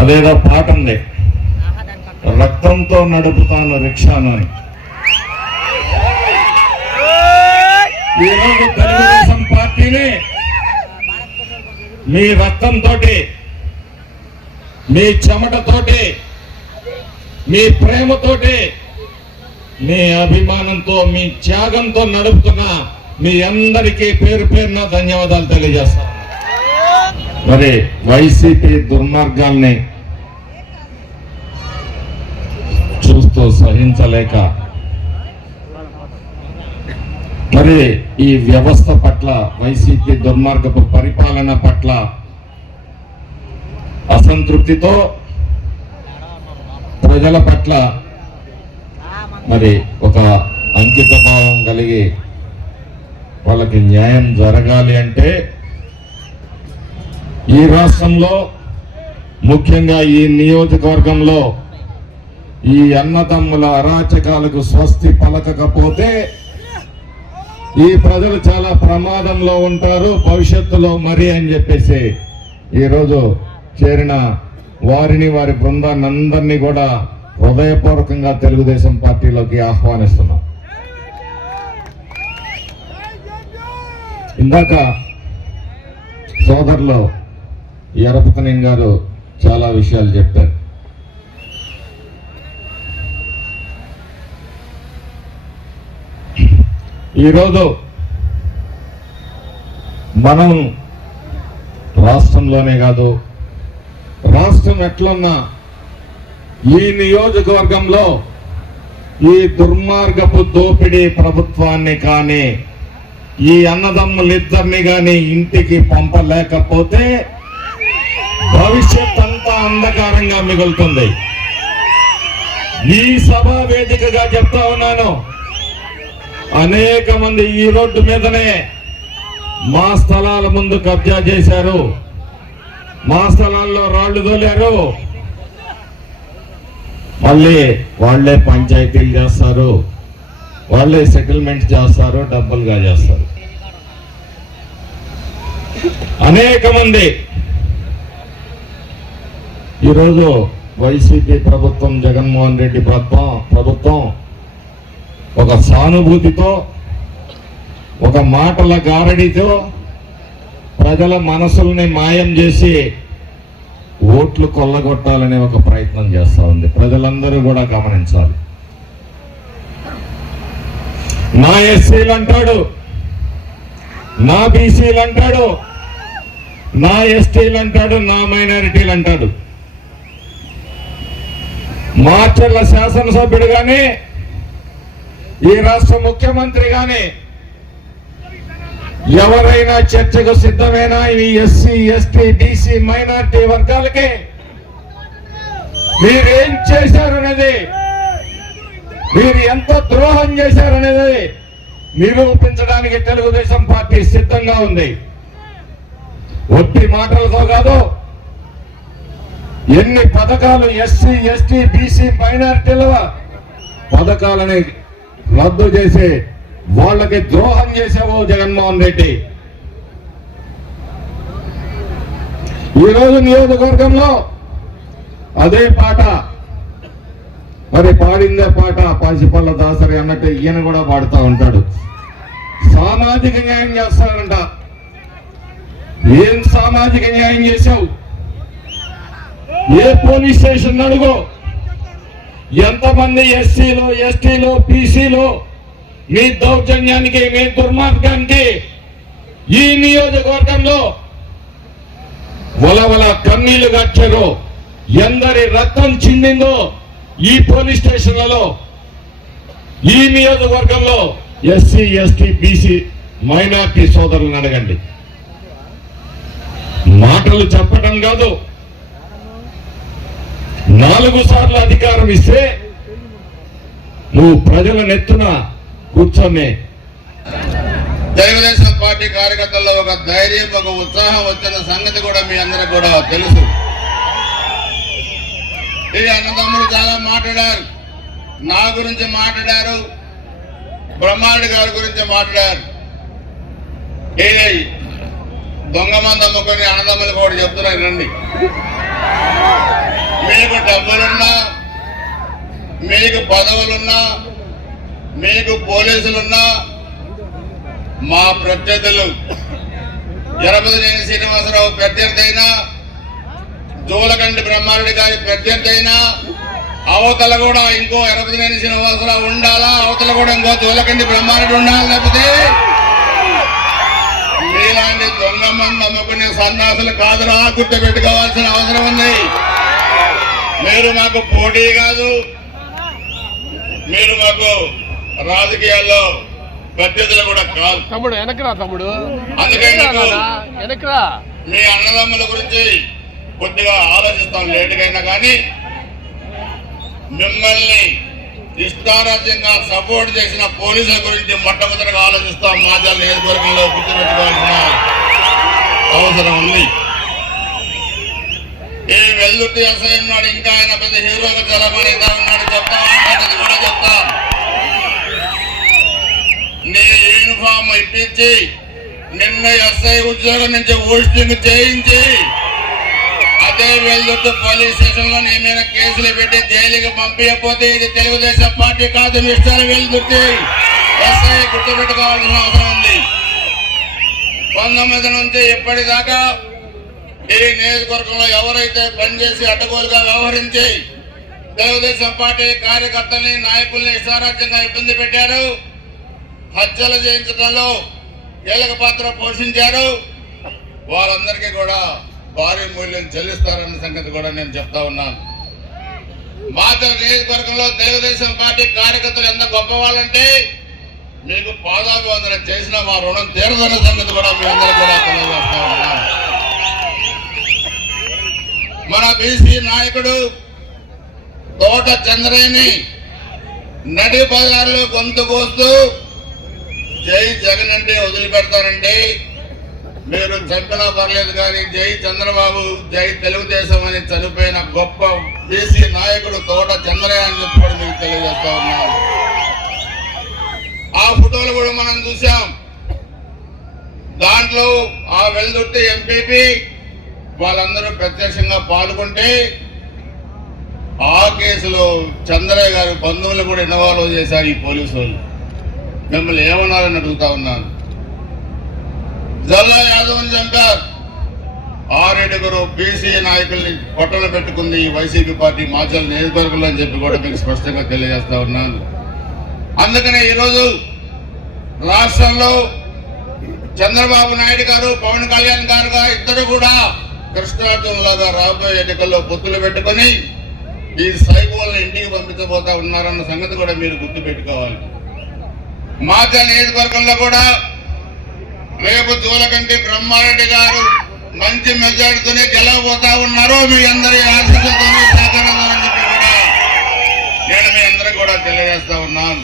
అదేదో పాట ఉంది. రక్తంతో నడుపుతాను రిక్షాను అని. ఈరోజు తెలుగుదేశం పార్టీని మీ రక్తంతో మీ చెమటతోటి మీ ప్రేమతోటి మీ అభిమానంతో మీ త్యాగంతో నడుపుతున్న మీ అందరికీ పేరు పేరున ధన్యవాదాలు తెలియజేస్తాను. మరి వైసీపీ దుర్మార్గాల్ని చూస్తూ సహించలేక మరి ఈ వ్యవస్థ పట్ల వైసీపీ దుర్మార్గపు పరిపాలన పట్ల అసంతృప్తితో ప్రజల పట్ల మరి ఒక అంకిత భావం కలిగి వాళ్ళకి న్యాయం జరగాలి అంటే ఈ రాష్ట్రంలో ముఖ్యంగా ఈ నియోజకవర్గంలో ఈ అన్నదమ్ముల అరాచకాలకు స్వస్తి పలకకపోతే ఈ ప్రజలు చాలా ప్రమాదంలో ఉంటారు భవిష్యత్తులో మరి అని చెప్పేసి ఈరోజు చేరిన వారిని వారి బృందాన్ని అందరినీ కూడా హృదయపూర్వకంగా తెలుగుదేశం పార్టీలోకి ఆహ్వానిస్తున్నాం. ఇందాక సోదరులు ఎరపతనం గారు చాలా విషయాలు చెప్పారు. ఈరోజు మనం రాష్ట్రంలోనే కాదు రాష్ట్రం ఎట్లున్నా ఈ నియోజకవర్గంలో ఈ దుర్మార్గపు దోపిడీ ప్రభుత్వాన్ని కానీ ఈ అన్నదమ్ములిద్దరిని కానీ ఇంటికి పంపలేకపోతే భవిష్యత్ అంతా అంధకారంగా మిగులుతుంది. ఈ సభా వేదికగా చెప్తా ఉన్నాను. అనేక మంది ఈ రోడ్డు మీదనే మా స్థలాల ముందు కబ్జా చేశారు. మా స్థలాల్లో రాళ్ళు తోలారు. మళ్ళీ వాళ్ళే పంచాయతీలు చేస్తారు. వాళ్ళే సెటిల్మెంట్ చేస్తారు డబ్బులుగా చేస్తారు. అనేక మంది ఈరోజు వైసీపీ ప్రభుత్వం జగన్మోహన్ రెడ్డి ప్రభుత్వం ప్రభుత్వం ఒక సానుభూతితో ఒక మాటల గారడితో ప్రజల మనసుల్ని మాయం చేసి ఓట్లు కొల్లగొట్టాలనే ఒక ప్రయత్నం చేస్తూ ఉంది. ప్రజలందరూ కూడా గమనించాలి. నా ఎస్సీలు అంటాడు నా బీసీలు అంటాడు నా ఎస్టీలు అంటాడు నా మైనారిటీలు అంటాడు మార్చర్ల శాసనసభ్యుడు కానీ ఈ రాష్ట్ర ముఖ్యమంత్రి కానీ ఎవరైనా చర్చకు సిద్ధమైనా? ఈ ఎస్సీ ఎస్టీ బీసీ మైనార్టీ వర్గాలకి? మీరేం చేశారనేది? మీరు ఎంత ద్రోహం చేశారనేది నిరూపించడానికి తెలుగుదేశం పార్టీ సిద్ధంగా ఉంది. ఒట్టి మాటలతో కాదు ఎన్ని పథకాలు ఎస్సీ ఎస్టీ బీసీ మైనారిటీల పథకాలని రద్దు చేసి వాళ్ళకి ద్రోహం చేసావు జగన్మోహన్ రెడ్డి. ఈరోజు నియోజకవర్గంలో అదే పాట. మరి పాడిందే పాట పాసిపల్ల దాసరి అన్నట్టు ఈయన కూడా పాడుతూ ఉంటాడు. సామాజిక న్యాయం చేస్తాడంట. ఏం సామాజిక న్యాయం చేశావు? ఏ పోలీస్ స్టేషన్ అడుగు ఎంతమంది ఎస్సీలు ఎస్టీలు పీసీలు మీ దౌర్జన్యానికి మీ దుర్మార్గానికి ఈ నియోజకవర్గంలో వలవల కన్నీళ్ళు గచ్చారు ఎందరి రక్తం చిందిందో ఈ పోలీస్ స్టేషన్లలో. ఈ నియోజకవర్గంలో ఎస్సీ ఎస్టీ బీసీ మైనార్టీ సోదరులను అడగండి. మాటలు చెప్పడం కాదు. నాలుగు సార్లు అధికారం ఇస్తే నువ్వు ప్రజల నెత్తున కూర్చొని తెలుగుదేశం పార్టీ కార్యకర్తల్లో ఒక ధైర్యం ఒక ఉత్సాహం వచ్చిన సంగతి కూడా మీ అందరికి కూడా తెలుసు. ఈ అన్నదమ్ములు చాలా మాట్లాడారు. నా గురించి మాట్లాడారు. బ్రహ్మాండ గారి గురించి మాట్లాడారు. ఈ దొంగ మంది అమ్ముకొని అన్నదమ్ములు కూడా చెప్తున్నారు రండి. మీకు డబ్బులున్నా మీకు పదవులున్నా మీకు పోలీసులున్నా మా ప్రత్యర్థులు. ఎరపతినేని శ్రీనివాసరావు ప్రత్యర్థి అయినా జూలకంటి బ్రహ్మారెడ్డి గారి ప్రత్యర్థి అయినా అవతల కూడా ఇంకో ఎరపతినేని శ్రీనివాసరావు ఉండాలా? అవతల కూడా ఇంకో జూలకంటి బ్రహ్మారెడ్డి ఉండాలి? లేకపోతే మీలాంటి దొంగమ్మని నమ్ముకునే సన్నాసులు కాదురా? గుర్తు పెట్టుకోవాల్సిన అవసరం ఉంది. మీరు మాకు పోటీ కాదు. మీరు మాకు రాజకీయాల్లో ప్రత్యర్థులు కూడా కాదు. తమ్ముడు వెనకరా తమ్ముడు. అందుకే వెనక్రా మీ అన్నదమ్ముల గురించి కొద్దిగా ఆలోచిస్తాం లేటుగైనా కానీ. మిమ్మల్ని ఇష్టారాజ్యంగా సపోర్ట్ చేసిన పోలీసుల గురించి మొట్టమొదటిగా ఆలోచిస్తాం. మాజాల నియోజకవర్గంలో గుర్తుపెట్టుకోవాల్సిన అవసరం ఉంది. ఈ వెల్లుట్టి అసలు ఉన్నాడు? ఇంకా ఆయన పెద్ద హీరోగా చలమణిగా ఉన్నాడు చెప్తా అది కూడా చెప్తా. నీ యూనిఫామ్ ఇప్పించి నిన్న ఎస్ఐ ఉద్యోగం నుంచి ఓస్టింగ్ చేయించి అదే వెళ్తూ పోలీస్ స్టేషన్లో నీ మీద కేసులు పెట్టి జైలుకి పంపించకపోతే ఇది తెలుగుదేశం పార్టీ కాదు మిస్టర్ వెళ్తుట్టి ఎస్ఐ గుర్తుపెట్టుకోవాల్సిన అవసరం ఉంది. పంతొమ్మిది నుంచి ఇప్పటిదాకా ఈ నియోజకవర్గంలో ఎవరైతే పనిచేసి అడ్డగోలుగా వ్యవహరించి తెలుగుదేశం పార్టీ కార్యకర్తల్ని నాయకుల్ని ఇష్టారాజ్యంగా ఇబ్బంది పెట్టారు హత్యలు చేయించడంలో కీలక పాత్ర పోషించారు. వారందరికీ కూడా భారీ మూల్యం చెల్లిస్తారన్న సంగతి కూడా నేను చెప్తా ఉన్నాను. మాతర నియోజకవర్గంలో తెలుగుదేశం పార్టీ కార్యకర్తలు ఎంత గొప్పవాళ్ళంటే మీకు పాదాభివందనం చేసిన మా రుణం తీరదన్న సంగతి కూడా మీ అందరూ కూడా తెలియజేస్తా ఉన్నాను. మన బీసీ నాయకుడు తోట చంద్రేని నడి బజార్లో గొంతు కోస్తూ జై జగన్ అంటే వదిలిపెడతానండి మీరు చంపినా పర్లేదు కానీ జై చంద్రబాబు జై తెలుగుదేశం అని చనిపోయిన గొప్ప బీసీ నాయకుడు తోట చంద్రయ్య అని చెప్పి కూడా మీకు తెలియజేస్తా ఉన్నారు ఆ ఫోటోలు కూడా మనం చూసాం దాంట్లో ఆ వెల్దుర్తి ఎంపీపీ వాళ్ళందరూ ప్రత్యక్షంగా పాల్గొంటే ఆ కేసులో చంద్రయ్య గారి బంధువులు కూడా ఇన్వాల్వ్ చేశారు ఈ పోలీసు వాళ్ళు. మిమ్మల్ని ఏమన్నారని అడుగుతా ఉన్నాను. జల్లా యాదవ్ని చంపారు. ఆరేడుగురు బీసీ నాయకుల్ని పొట్టలు పెట్టుకుంది ఈ వైసీపీ పార్టీ మాచల్ నియోజకవర్గంలో అని చెప్పి కూడా మీకు స్పష్టంగా తెలియజేస్తా ఉన్నాను. అందుకనే ఈరోజు రాష్ట్రంలో చంద్రబాబు నాయుడు గారు పవన్ కళ్యాణ్ గారు ఇద్దరు కూడా కృష్ణార్జునులాగా రాబోయే ఎన్నికల్లో బొత్తులు పెట్టుకొని ఈ సైకోల్ని ఇంటికి పంపించబోతా ఉన్నారన్న సంగతి కూడా మీరు గుర్తు పెట్టుకోవాలి మాచా నియోజకవర్గంలో కూడా రేపు జూలకంటి బ్రహ్మారెడ్డి గారు మంచి మెజార్టీతోనే గెలవబోతా ఉన్నారు మీ అందరి ఆశీస్సులతోనే సహకారంతో కూడా నేను మీ అందరికి కూడా తెలియజేస్తా ఉన్నాను.